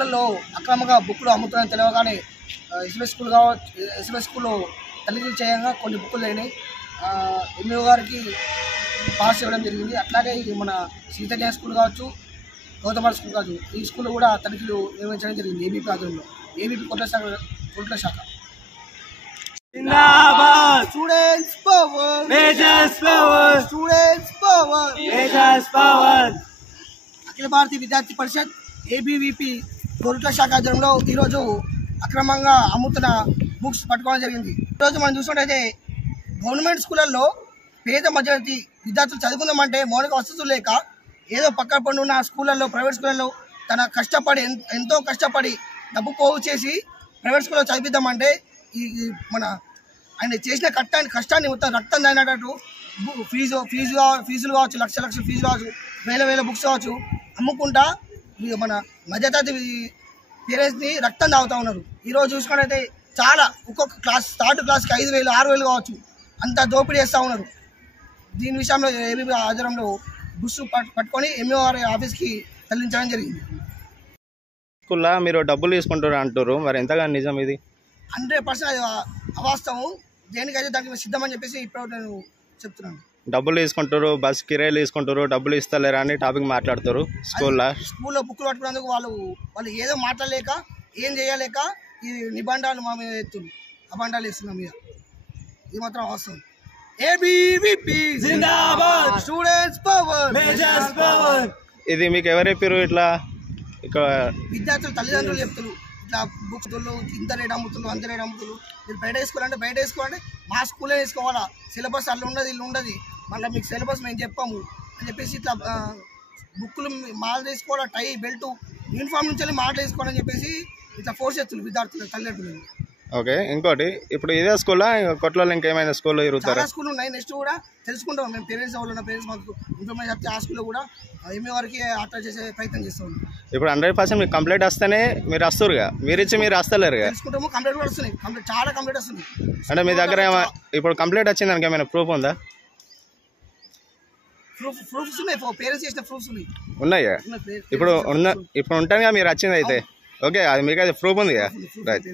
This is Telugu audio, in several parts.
స్కూళ్ళల్లో అక్రమంగా బుక్కులు అమ్ముతారని తెలియగానే ఎస్ఎంఎస్ స్కూల్ కావచ్చు, ఎస్ఎంఎస్ స్కూల్లో తనిఖీలు చేయంగా కొన్ని బుక్కులు లేని ఎంఈఓ గారికి పాస్ ఇవ్వడం జరిగింది. అట్లాగే మన శ్రీతన్య స్కూల్ కావచ్చు, గౌతమ స్కూల్ కావచ్చు, ఈ స్కూల్లో కూడా తనిఖీలు నిర్వహించడం జరిగింది. ఏబీపీ ఆధ్వర్యంలో, ఏబీపీ కోట్ల శాఖ. Students power, majors power, students power, majors power. Akhil Bharatiya Vidyarthi Parishad ABVP కోట్ల శాఖ ఆధ్వర్యంలో ఈరోజు అక్రమంగా అమ్ముతున్న బుక్స్ పట్టుకోవడం జరిగింది. ఈరోజు మనం చూసుకుంటే గవర్నమెంట్ స్కూళ్ళల్లో పేద మధ్యతరగతి విద్యార్థులు చదువుకుందామంటే మౌలిక వసతులు లేక ఏదో పక్క పండు ఉన్న స్కూళ్ళల్లో, ప్రైవేట్ స్కూళ్ళల్లో తన కష్టపడి ఎంతో కష్టపడి డబ్బు పోగు చేసి ప్రైవేట్ స్కూల్లో చదివిద్దామంటే ఈ మన ఆయన చేసిన కష్టాన్ని మొత్తం రక్తం దాయినట్టు ఫీజులు కావచ్చు, లక్షల ఫీజులు కావచ్చు, వేల బుక్స్ కావచ్చు అమ్ముకుంటా మన మధ్యతరగతి పేరెంట్స్ని రక్తం తాగుతూ ఉన్నారు. ఈరోజు చూసుకున్నట్టయితే చాలా ఒక్కొక్క క్లాస్, థర్డ్ క్లాస్కి 5,000, 6,000 కావచ్చు, అంతా దోపిడీ చేస్తూ ఉన్నారు. దీని విషయంలో ఏబీపీ ఆధ్వర్యంలో బుక్స్ పట్టుకొని ఎంఈఓ గారి ఆఫీస్కి తరలించడం జరిగింది. స్కూల్లో మీరు డబ్బులు తీసుకుంటారు అంటారు, మరి ఎంతగా నిజం ఇది? 100% అవాస్తవం. దేనికైతే దానికి సిద్ధమని చెప్పేసి ఇప్పుడు నేను చెప్తున్నాను. డబ్బులు తీసుకుంటారు, బస్ కిరాయిలు తీసుకుంటారు, డబ్బులు ఇస్తలేరా అని టాపిక్ మాట్లాడతారు. స్కూల్లో బుక్కులు పట్టుకున్నందుకు వాళ్ళు ఏదో మాట్లాడలేక, ఏం చేయలేక ఈ నిబంధనలు మా మీద ఎత్తున్నారు, అబండాలు ఇస్తున్నాం మీద. ఇది మాత్రం అవసరం. ఏబీవీపీ జిందాబాద్, స్టూడెంట్స్ పవర్, మేజర్స్ పవర్. ఇది మీకు ఎవరు చెప్పారు? ఇట్లా ఇక్కడ విద్యార్థులు తల్లిదండ్రులు చెప్తారు, ఇట్లా బుక్స్ ఇంత రేట్ అమ్ముతున్నారు, అంత రేట్ అమ్ముతున్నారు, మీరు బయట వేసుకోవాలంటే మా స్కూల్లో వేసుకోవాలా, సిలబస్ అల్లు ఉండదు, ఇల్లు ఉండదు, మళ్ళీ మీకు సిలబస్ మేము చెప్పాము అని చెప్పేసి ఇట్లా బుక్కులు మాల్ తీసుకోవాలా, టై బెల్ట్ యూనిఫామ్ నుంచి వెళ్ళి మాల్ తీసుకోవాలని చెప్పేసి ఇట్లా ఫోర్స్ చేస్తున్నారు విద్యార్థులు తల్లిదండ్రులు. ఓకే, ఇంకోటి ఇప్పుడు ఇదే స్కూల్లో కొట్లలో ఇంకేమైనా స్కూల్లో చాలా స్కూల్ ఉన్నాయి. నెక్స్ట్ కూడా తెలుసుకుంటాం మేము. పేరెంట్స్ ఉన్న పేరెంట్స్ మాకు ఇన్ఫర్మేషన్ చెప్తే ఆ స్కూల్లో కూడా ఎంఈఓ వారికి అట్లా చేసే ప్రయత్నం చేస్తాం. ఇప్పుడు 100% మీకు కంప్లైంట్ వస్తేనే మీరు వస్తురుగా, మీరు ఇచ్చి మీరు వస్తలేరుగా? తెలుసుకుంటాము. కంప్లైంట్ కూడా వస్తున్నాయి, చాలా కంప్లైంట్ వస్తుంది. అంటే మీ దగ్గర ఇప్పుడు కంప్లైంట్ వచ్చింది దానికి ఏమైనా ప్రూఫ్ ఉందా? ప్రూఫ్స్ ఉన్నాయి, పేరెంట్స్ చేసిన ప్రూఫ్స్ ఉన్నాయా? ఇప్పుడు ఉంటానుగా మీరు వచ్చింది అయితే. ఓకే, అది మీకు అయితే ప్రూఫ్ ఉందిగా. రైట్.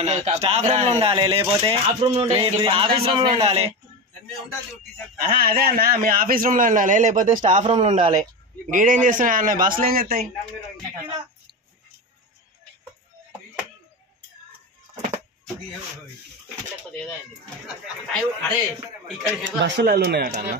అన్న స్టాఫ్ రూమ్ లో ఉండాలి లేకపోతే ఆఫీస్ రూమ్ లో ఉండాలి అదే అన్న మీ ఆఫీస్ రూమ్ లో ఉండాలి లేకపోతే స్టాఫ్ రూమ్ లో ఉండాలి గీడేం చేస్తున్నా అన్న బస్సులు ఏం చేస్తాయి బస్సులు ఉన్నాయట అన్న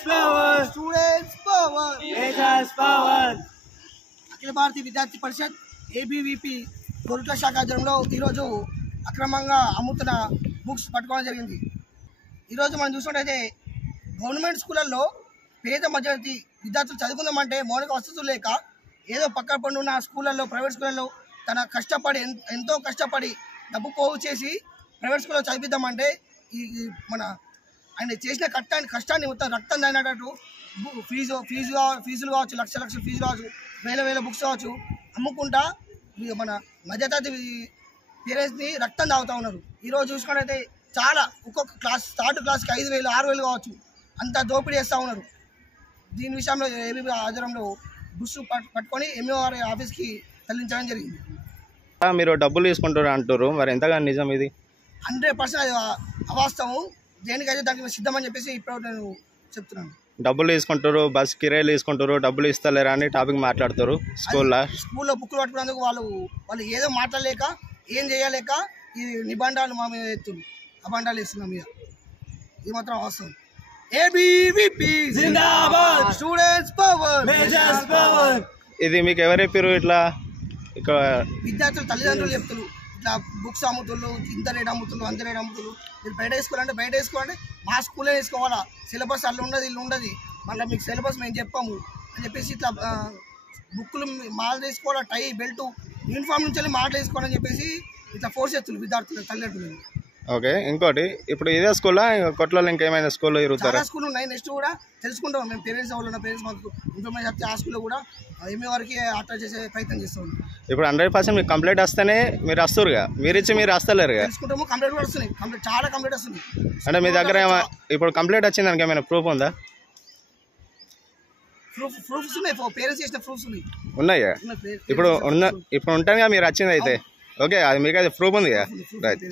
students power. Akhil Bharatiya Vidyarthi Parishad ABVP గొరుట్ల శాఖ ఆధ్వర్యంలో ఈరోజు అక్రమంగా అమ్ముతున్న బుక్స్ పట్టుకోవడం జరిగింది. ఈరోజు మనం చూసినట్టయితే గవర్నమెంట్ స్కూళ్ళల్లో పేద మధ్యతరగతి విద్యార్థులు చదువుకుందామంటే మౌలిక వసతులు లేక ఏదో పక్క పండు ఉన్న స్కూళ్ళల్లో ప్రైవేట్ స్కూళ్ళల్లో తన కష్టపడి ఎంతో కష్టపడి డబ్బు పోగు చేసి ప్రైవేట్ స్కూల్లో చదివిద్దామంటే ఈ మన ఆయన చేసిన కష్టాన్ని మొత్తం రక్తం దాగినట్టు ఫీజులు కావచ్చు, లక్షల ఫీజులు కావచ్చు, వేల బుక్స్ కావచ్చు అమ్ముకుంటా మన మధ్యతరగతి పేరెంట్స్ని రక్తం తాగుతూ ఉన్నారు. ఈరోజు చూసుకున్నట్టయితే చాలా ఒక్కొక్క క్లాస్ థర్డ్ క్లాస్కి 5,000 6,000 కావచ్చు అంత దోపిడీ చేస్తూ ఉన్నారు. దీని విషయంలో ఏబీవీ ఆధ్వర్యంలో బుక్స్ పట్టుకొని ఎంఓఆర్ ఆఫీస్కి తరలించడం జరిగింది. మీరు డబ్బులు తీసుకుంటారు అంటారు, మరి ఎంతగా నిజం ఇది? 100% అవాస్తవం. దేనికైతే దానికి సిద్ధమని చెప్పేసి ఇప్పుడు నేను చెప్తున్నాను. డబ్బులు తీసుకుంటారు, బస్ కిరాయిలు తీసుకుంటారు, డబ్బులు ఇస్తలేరా అని టాపిక్ మాట్లాడతారు స్కూల్లో బుక్కులు పట్టుకున్నందుకు వాళ్ళు ఏదో మాట్లాడలేక ఏం చేయలేక ఈ నిబంధనలు మా మీద ఎత్తులు అబండాలు ఇస్తున్నాం మీద. ఇది మాత్రం అవసరం. ఏబీవీపీ జిందాబాద్, స్టూడెంట్స్ పవర్. ఇది మీకు ఎవరు చెప్పారు? ఇట్లా ఇక్కడ విద్యార్థులు తల్లిదండ్రులు చెప్తారు ఇట్లా బుక్స్ అమ్ముతున్నారు, ఇంత రేట్ అమ్ముతున్నారు, అంత రేట్ అమ్ముతున్నారు, మీరు బయట వేసుకోవాలంటే మా స్కూల్లో వేసుకోవాలా, సిలబస్ అల్లు ఉండదు ఇల్లు ఉండదు, మళ్ళీ మీకు సిలబస్ మేము చెప్పాము అని చెప్పేసి ఇట్లా బుక్కులు మాల తీసుకోవాలా, టై బెల్ట్ యూనిఫామ్ నుంచి వెళ్ళి మాటలు వేసుకోవాలని చెప్పేసి ఇట్లా ఫోర్స్ చేస్తున్నారు విద్యార్థులు తల్లిదండ్రులు. ఓకే, ఇంకోటి ఇప్పుడు ఇదే స్కూల్లో కొట్లలో ఇంకేమైనా స్కూల్లో చాలా స్కూల్ ఉన్నాయి. నెక్స్ట్ కూడా తెలుసుకుంటాం మేము. పేరెంట్స్ ఉన్న పేరెంట్స్ మాకు ఇన్ఫర్మేషన్ చెప్తే ఆ స్కూల్లో కూడా ఎంఏ వారికి అటాచ్ చేసే ప్రయత్నం చేస్తాం. ఇప్పుడు 100% మీకు కంప్లైంట్ వస్తేనే మీరు వస్తురుగా, మీరు ఇచ్చి మీరు వస్తలేరుగా. తెలుసుకుంటాము. కంప్లైంట్ కూడా వస్తున్నాయి, చాలా కంప్లైంట్ వస్తుంది. అంటే మీ దగ్గర ఇప్పుడు కంప్లైంట్ వచ్చింది దానికి ఏమైనా ప్రూఫ్ ఉందా? ప్రూఫ్స్ ఉన్నాయి, పేరెంట్స్ చేసిన ప్రూఫ్స్ ఉన్నాయా? ఇప్పుడు ఉంటానుగా మీరు వచ్చింది అయితే. ఓకే, అది మీకు అయితే ప్రూఫ్ ఉంది కదా. రైట్.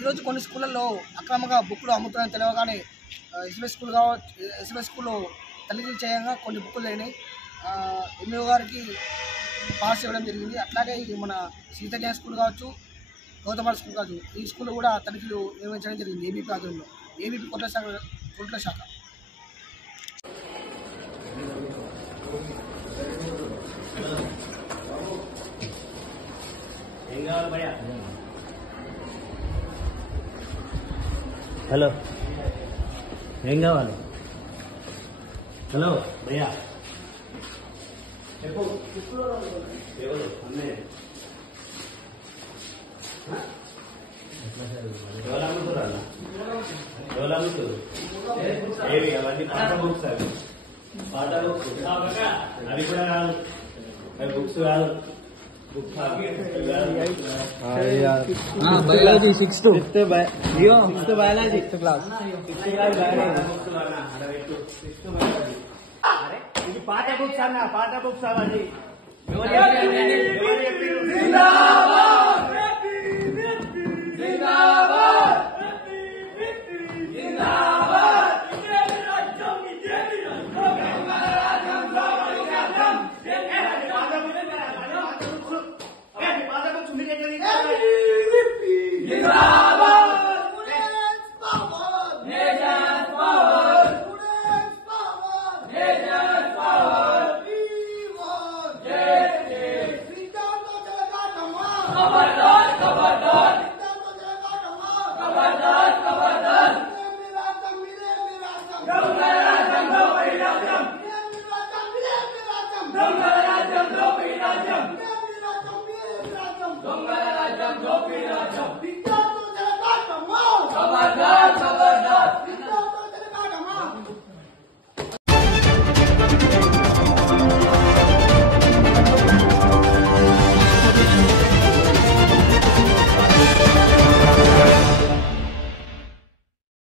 ఈరోజు కొన్ని స్కూళ్ళల్లో అక్రమంగా బుక్కులు అమ్ముతున్నాయని తెలియగానే ఎస్ఎంఎస్ స్కూల్ కావచ్చు, ఎస్ఎంఎస్ స్కూల్లో తల్లిదండ్రులు చేయంగా కొన్ని బుక్కులు అయినాయి. ఎంఈఓ గారికి పాస్ ఇవ్వడం జరిగింది. అట్లాగే మన సీతజ్ఞాన స్కూల్ కావచ్చు, గౌతమ స్కూల్ కావచ్చు, ఈ స్కూల్లో కూడా తనిఖీలు నిర్వహించడం జరిగింది ఏబీపీ ఆధ్వర్యంలో. ఏబీపీ కొట్ల శాఖ. హలో, ఏం కావాలి? హలో భయ్యా, అవన్నీ పాట బుక్స్, అవి కూడా కాదు, అవి బుక్స్ కాదు. Biology 6th biology 6th class ఇది పాఠ బుక్స్ అన్న, పాఠ బుక్స్ అవన్నీ. Come on,